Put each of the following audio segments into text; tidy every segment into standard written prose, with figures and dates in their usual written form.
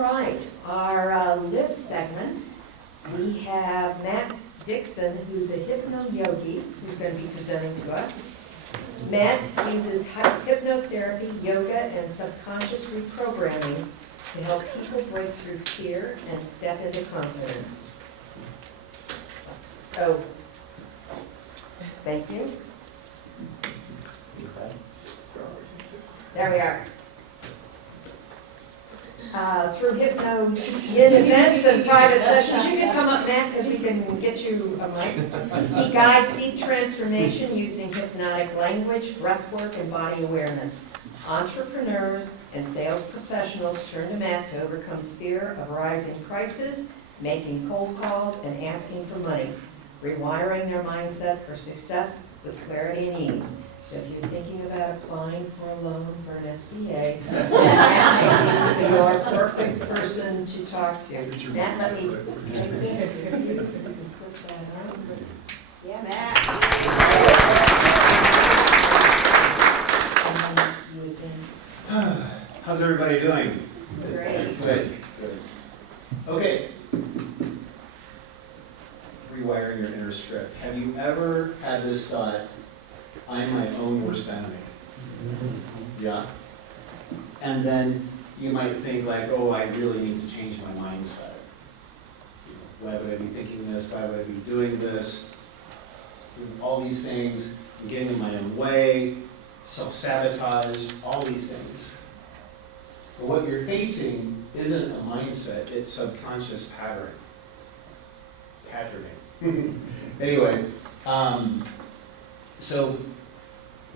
right, our live segment, we have Matt Dickson, who's a hypno-yogi, who's going to be presenting to us. Matt uses hypnotherapy, yoga, and subconscious reprogramming to help people break through fear and step into confidence. Oh, thank you. There we are. Through hypno in events and private sessions, you can come up, Matt, because we can get you a mic. He guides deep transformation using hypnotic language, breath work, and body awareness. Entrepreneurs and sales professionals turn to Matt to overcome fear of rising prices, making cold calls, and asking for money, rewiring their mindset for success with clarity and ease. So if you're thinking about applying for a loan for an SBA, Matt may be your perfect person to talk to. Matt, let me take this. Put that on. Yeah, Matt. And then you advance. How's everybody doing? Great. Good. Okay. Rewiring your inner script. Have you ever had this thought, I'm my own worst enemy? Yeah. And then you might think like, oh, I really need to change my mindset. Why would I be thinking this? Why would I be doing this? All these things, getting in my own way, self-sabotage, all these things. But what you're facing isn't a mindset, it's subconscious patterning. Anyway, so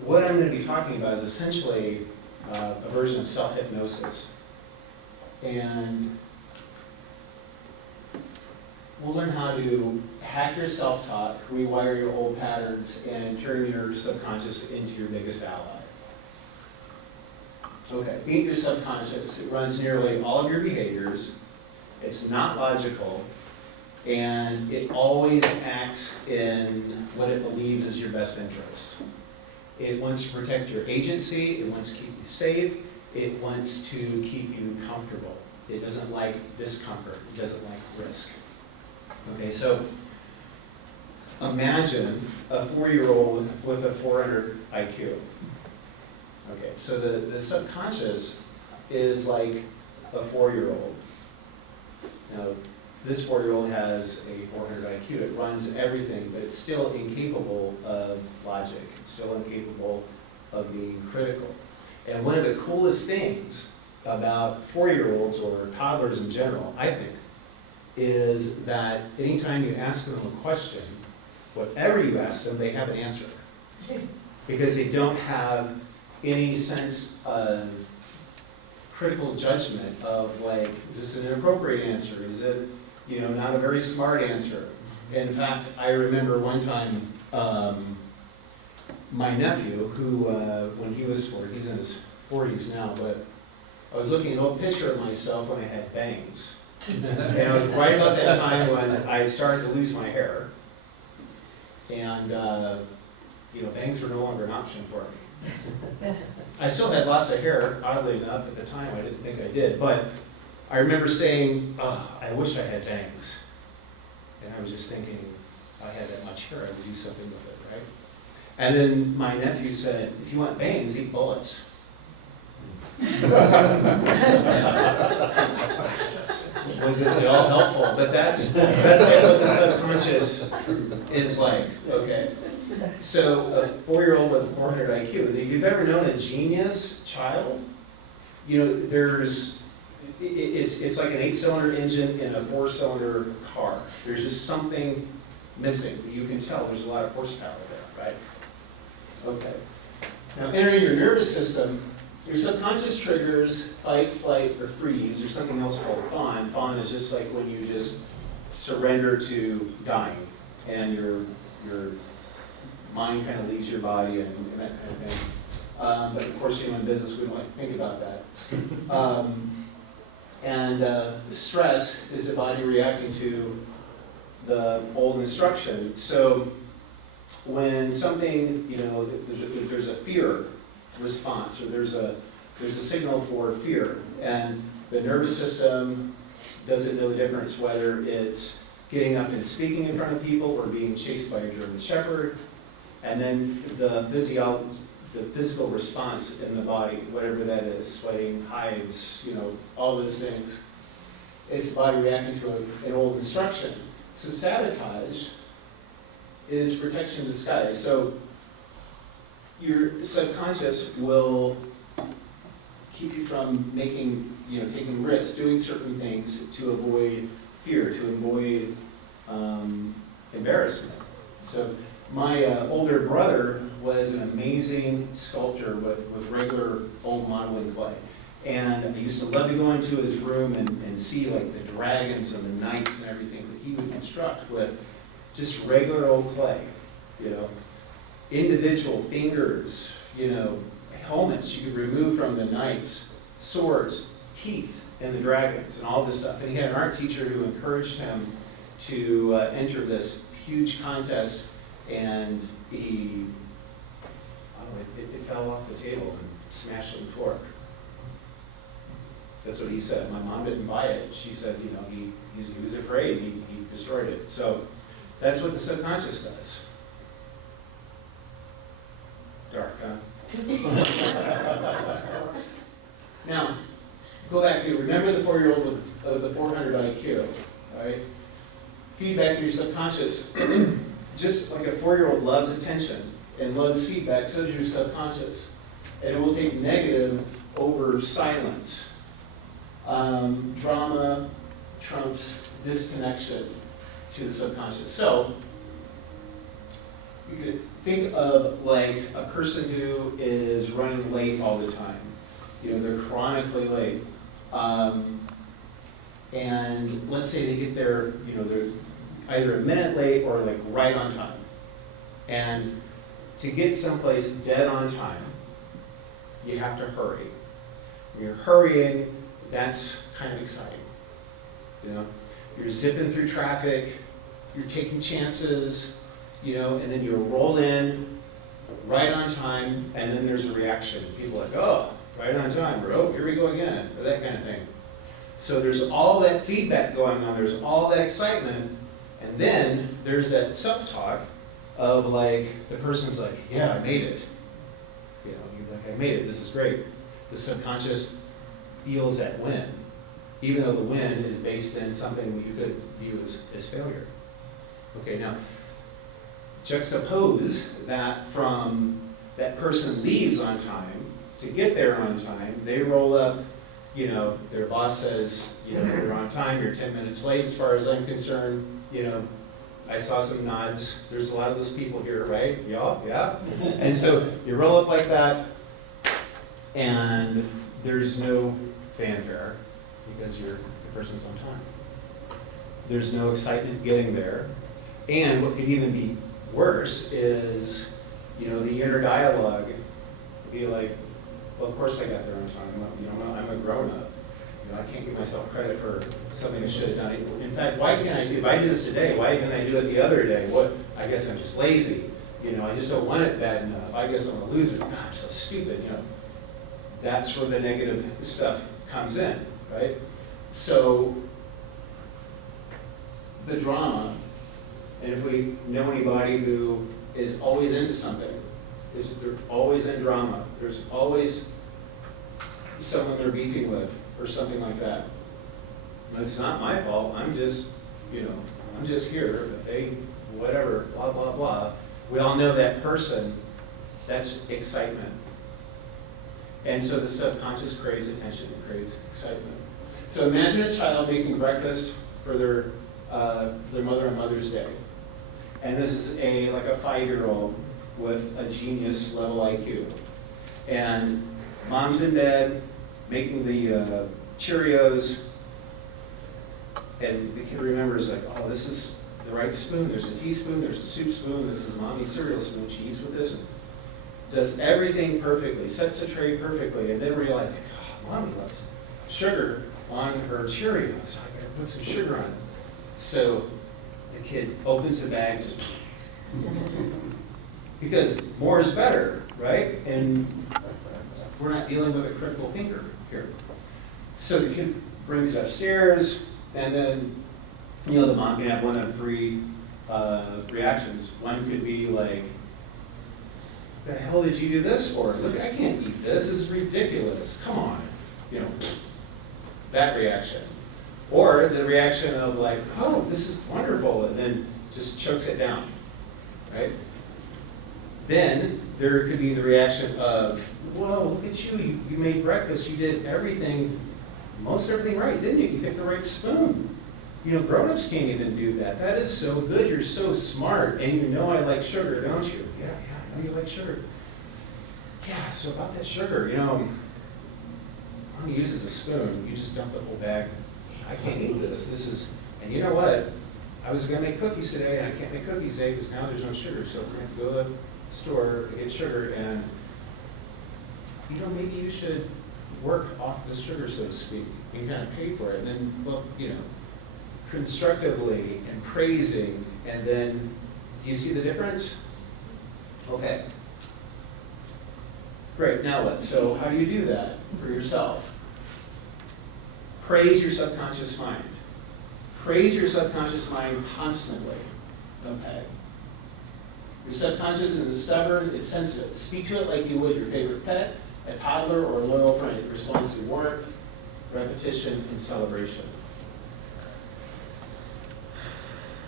what I'm going to be talking about is essentially a version of self-hypnosis. And we'll learn how to hack your self-talk, rewire your old patterns, and turn your subconscious into your biggest ally. Okay, beat your subconscious. It runs nearly all of your behaviors. It's not logical. And it always acts in what it believes is your best interest. It wants to protect your agency, it wants to keep you safe, it wants to keep you comfortable. It doesn't like discomfort, it doesn't like risk. Okay, so imagine a 4-year-old with a 400 IQ. Okay, so the subconscious is like a 4-year-old. Now, this 4-year-old has a 400 IQ. It runs everything, but it's still incapable of logic. It's still incapable of being critical. And one of the coolest things about 4-year-olds or toddlers in general, I think, is that anytime you ask them a question, whatever you ask them, they have an answer. Because they don't have any sense of critical judgment of like, is this an inappropriate answer? Is it, not a very smart answer? In fact, I remember one time, my nephew, who, when he was 4, he's in his 40s now, but I was looking at an old picture of myself when I had bangs. And it was right about that time when I started to lose my hair. And, bangs were no longer an option for me. I still had lots of hair, oddly enough, at the time. I didn't think I did. But I remember saying, oh, I wish I had bangs. And I was just thinking, if I had that much hair, I would do something with it, right? And then my nephew said, if you want bangs, eat bullets. Wasn't at all helpful, but that's like what the subconscious is like, okay? So a 4-year-old with a 400 IQ, if you've ever known a genius child, it's like an 8-cylinder engine in a 4-cylinder car. There's just something missing. You can tell there's a lot of horsepower there, right? Okay. Now entering your nervous system, your subconscious triggers fight, flight, or freeze. There's something else called fawn. Fawn is just like when you just surrender to dying and your mind kind of leaves your body and that kind of thing. But of course, in business, we don't like to think about that. Stress is the body reacting to the old instruction. So when something, if there's a fear response or there's a signal for fear, and The nervous system doesn't know the difference whether it's getting up and speaking in front of people or being chased by a German Shepherd. And then the physical response in the body, whatever that is, sweating, hives, all those things. It's the body reacting to an old instruction. So sabotage is protection in disguise. So your subconscious will keep you from taking risks, doing certain things to avoid fear, to avoid embarrassment. So my older brother was an amazing sculptor with regular old modeling clay. And I used to love to go into his room and see like the dragons and the knights and everything that he would construct with just regular old clay, individual fingers, helmets you could remove from the knights, swords, teeth in the dragons, and all this stuff. And he had an art teacher who encouraged him to enter this huge contest, and it fell off the table and smashed on the floor. That's what he said. My mom didn't buy it. She said, he was afraid. He destroyed it. So that's what the subconscious does. Dark, huh? Now, go back to, remember the 4-year-old with the 400 IQ, right? Feedback in your subconscious. Just like a 4-year-old loves attention and loves feedback, so does your subconscious. And it will take negative over silence. Drama trumps disconnection to the subconscious. So, you could think of like a person who is running late all the time. They're chronically late. And let's say they get there, they're either a minute late or like right on time. And to get someplace dead on time, you have to hurry. When you're hurrying, that's kind of exciting. You're zipping through traffic, you're taking chances, and then you roll in right on time, and then there's a reaction. People are like, oh, right on time, or oh, here we go again, or that kind of thing. So there's all that feedback going on, there's all that excitement, and then there's that self-talk of like, the person's like, yeah, I made it. You're like, I made it, this is great. The subconscious feels that win, even though the win is based in something that you could view as failure. Okay, now, juxtapose that from that person leaves on time to get there on time, they roll up, their boss says, you're on time, you're 10 minutes late as far as I'm concerned, I saw some nods, there's a lot of those people here, right? Y'all, yeah? And so you roll up like that, and there's no fanfare because the person's on time. There's no excitement getting there. And what could even be worse is, the inner dialogue be like, well, of course I got there on time. I'm a grown-up. I can't give myself credit for something I should have done. In fact, why can't I do, if I did this today, why didn't I do it the other day? I guess I'm just lazy. I just don't want it bad enough. I guess I'm a loser. God, I'm so stupid, That's where the negative stuff comes in, right? So, the drama, and if we know anybody who is always into something, they're always in drama. There's always someone they're beefing with or something like that. It's not my fault. I'm just here. But they, whatever, blah, blah, blah. We all know that person. That's excitement. And so the subconscious craves attention. It craves excitement. So imagine a child making breakfast for their mother on Mother's Day. And this is like a 5-year-old with a genius level IQ. And mom's in bed making the Cheerios, and the kid remembers like, oh, this is the right spoon. There's a teaspoon, there's a soup spoon, this is mommy's cereal spoon. She eats with this one. Does everything perfectly, sets the tray perfectly, and then realizes, oh, mommy loves sugar on her Cheerios, so I gotta put some sugar on it. So the kid opens the bag, because more is better, right? And we're not dealing with a critical thinker here. So the kid brings it upstairs, and then, you know, the mom can have one of three reactions. One could be like, the hell did you do this for? Look, I can't eat this. This is ridiculous. Come on. You know, that reaction. Or the reaction of like, oh, this is wonderful, and then just chokes it down, right? Then there could be the reaction of, whoa, look at you. You made breakfast. You did everything, most everything right, didn't you? You picked the right spoon. You know, grown-ups can't even do that. That is so good. You're so smart. And you know I like sugar, don't you? Yeah, I know you like sugar. Yeah, so about that sugar, you know, Mom uses a spoon. You just dump the whole bag. I can't eat this. This is, and you know what? I was going to make cookies today, and I can't make cookies today because now there's no sugar. So we're going to have to go to the store to get sugar, and, you know, maybe you should work off the sugar, so to speak, and kind of pay for it. And then, well, you know, constructively and praising, and then, do you see the difference? Okay. Great, now what? So how do you do that for yourself? Praise your subconscious mind. Praise your subconscious mind constantly, okay? Your subconscious is stubborn, it's sensitive. Speak to it like you would your favorite pet, a toddler, or a loyal friend. It responds to warmth, repetition, and celebration.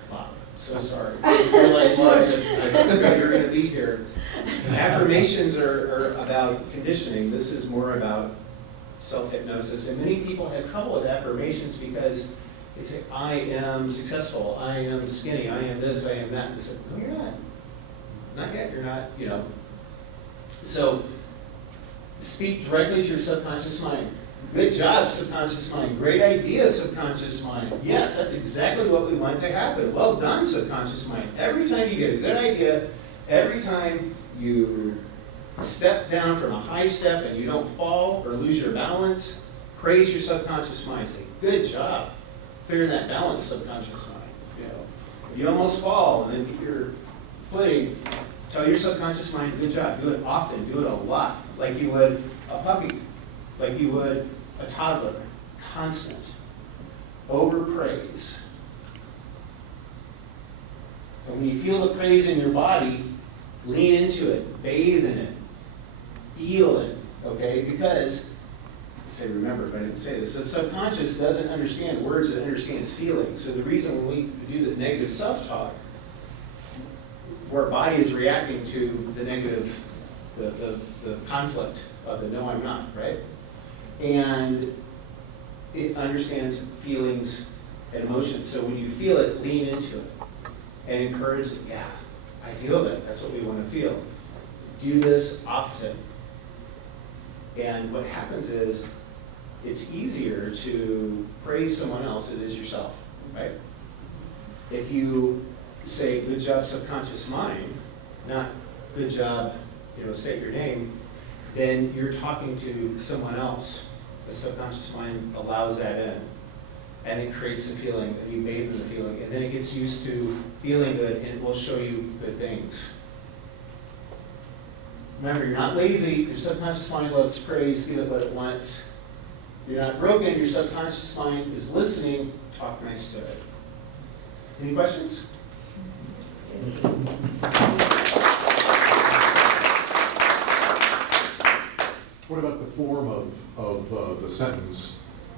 Wow, so sorry. I didn't realize you're going to be here. Affirmations are about conditioning. This is more about self-hypnosis. And many people have trouble with affirmations because they say, I am successful, I am skinny, I am this, I am that. And they say, no, you're not. Not yet, you're not, you know. So, speak directly to your subconscious mind. Good job, subconscious mind. Great idea, subconscious mind. Yes, that's exactly what we want to happen. Well done, subconscious mind. Every time you get a good idea, every time you step down from a high step and you don't fall or lose your balance, praise your subconscious mind. Say, good job, clearing that balance, subconscious mind. You know, you almost fall and then keep your footing. Tell your subconscious mind, good job. Do it often. Do it a lot, like you would a puppy, like you would a toddler. Constant. Overpraise. And when you feel the praise in your body, lean into it, bathe in it, feel it, okay? Because, I say remember, but I didn't say this, the subconscious doesn't understand words, it understands feelings. So the reason when we do the negative self-talk, our body is reacting to the negative, the conflict of the no, I'm not, right? And it understands feelings and emotions. So when you feel it, lean into it and encourage it. Yeah, I feel that. That's what we want to feel. Do this often. And what happens is it's easier to praise someone else than it is yourself, right? If you say, good job, subconscious mind, not good job, state your name, then you're talking to someone else. The subconscious mind allows that in. And it creates a feeling, and you bathe in the feeling, and then it gets used to feeling good, and it will show you good things. Remember, you're not lazy. Your subconscious mind loves praise. Give it what it wants. You're not broken. Your subconscious mind is listening. Talk nice to it. Any questions? What about the form of the sentence?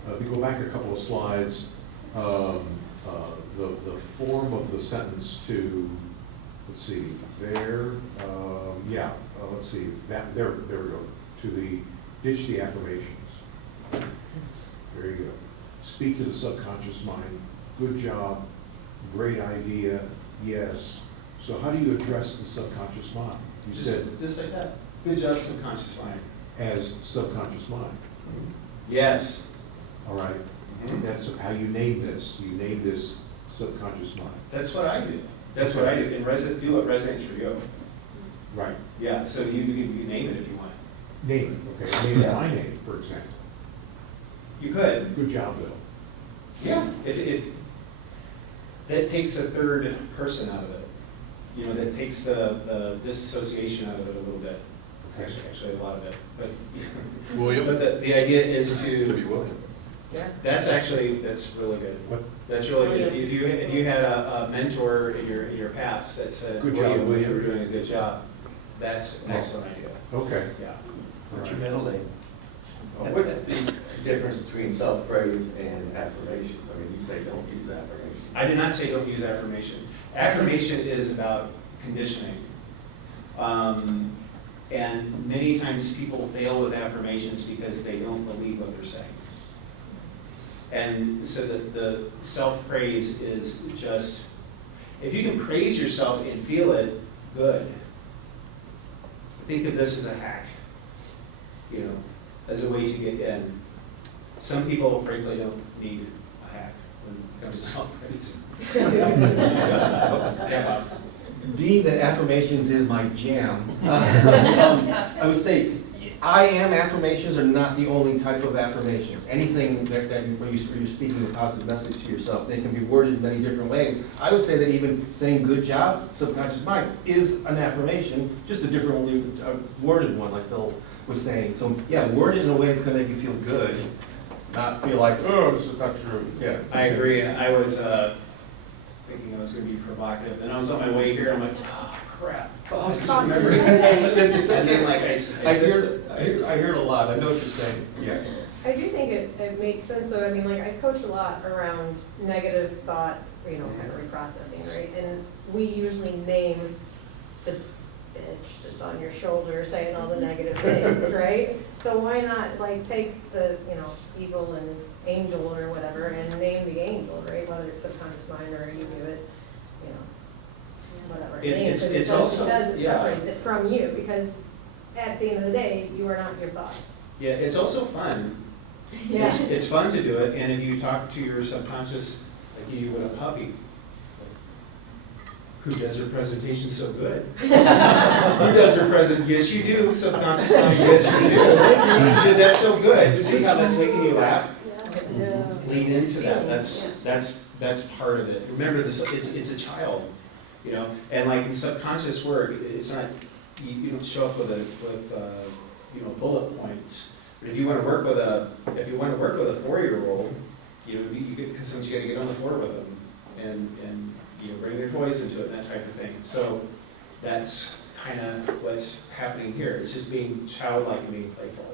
If you go back a couple of slides, the form of the sentence to, let's see, there, let's see, there we go, to the ditch the affirmations. There you go. Speak to the subconscious mind. Good job. Great idea. Yes. So how do you address the subconscious mind? You said just like that. Good job, subconscious mind. As subconscious mind. Yes. All right. Mm-hmm. That's how you name this. You name this subconscious mind. That's what I do. That's what I do. And do what resonates for you. Right. Yeah. So you name it if you want. Name it. Okay. Name my name, for example. You could. Good job, Bill. Yeah. If that takes a third person out of it. That takes the disassociation out of it a little bit. Actually a lot of it. But William? But the idea is to William. Yeah. That's really good. What? That's really good. If you had a mentor in your past that said, Good job, William, William." you were doing a good job, that's an excellent idea. Okay. Yeah. What's your middle name? What's the difference between self-praise and affirmations? I mean, you say don't use affirmations. I did not say don't use affirmation. Affirmation is about conditioning. And many times people fail with affirmations because they don't believe what they're saying. And so the self-praise is just, if you can praise yourself and feel it, good. Think of this as a hack, you know, as a way to get in. Some people frankly don't need a hack when it comes to self-praise. Yeah, Bob. Being that affirmations is my jam, I would say I am affirmations are not the only type of affirmations. Anything that where you're speaking a positive message to yourself, they can be worded in many different ways. I would say that even saying good job, subconscious mind, is an affirmation, just a differently worded one, like Bill was saying. So yeah, word it in a way that's going to make you feel good, not feel like, oh, this is not true. Yeah. I agree. I was thinking I was going to be provocative. Then I was on my way here, and I'm like, oh, crap. Oh, just remember. And then, like, I said, I hear it a lot. I know what you're saying. Yeah. I do think it makes sense, though. I mean, like, I coach a lot around negative thought, you know, kind of reprocessing, right? And we usually name the bitch that's on your shoulder saying all the negative things, right? So why not, like, take the, you know, evil and angel or whatever and name the angel, right? Whether it's subconscious mind or you do it, you know, whatever. It's also, it yeah. separates it from you, because at the end of the day, you are not your thoughts. Yeah, it's also fun. Yeah. It's fun to do it, and if you talk to your subconscious like you would a puppy, who does their presentation so good? Who does their present? Yes, you do, subconscious mind. Yes, you do. You did that so good. See how that's making you laugh? Yeah. Lean into that. That's part of it. Remember, this it's a child, you know, and like in subconscious work, it's not you don't show up with you know, bullet points. But if you want to work with a 4-year-old, you know, because sometimes you got to get on the floor with them and you know, bring their toys into it and that type of thing. So that's kind of what's happening here. It's just being childlike and being playful.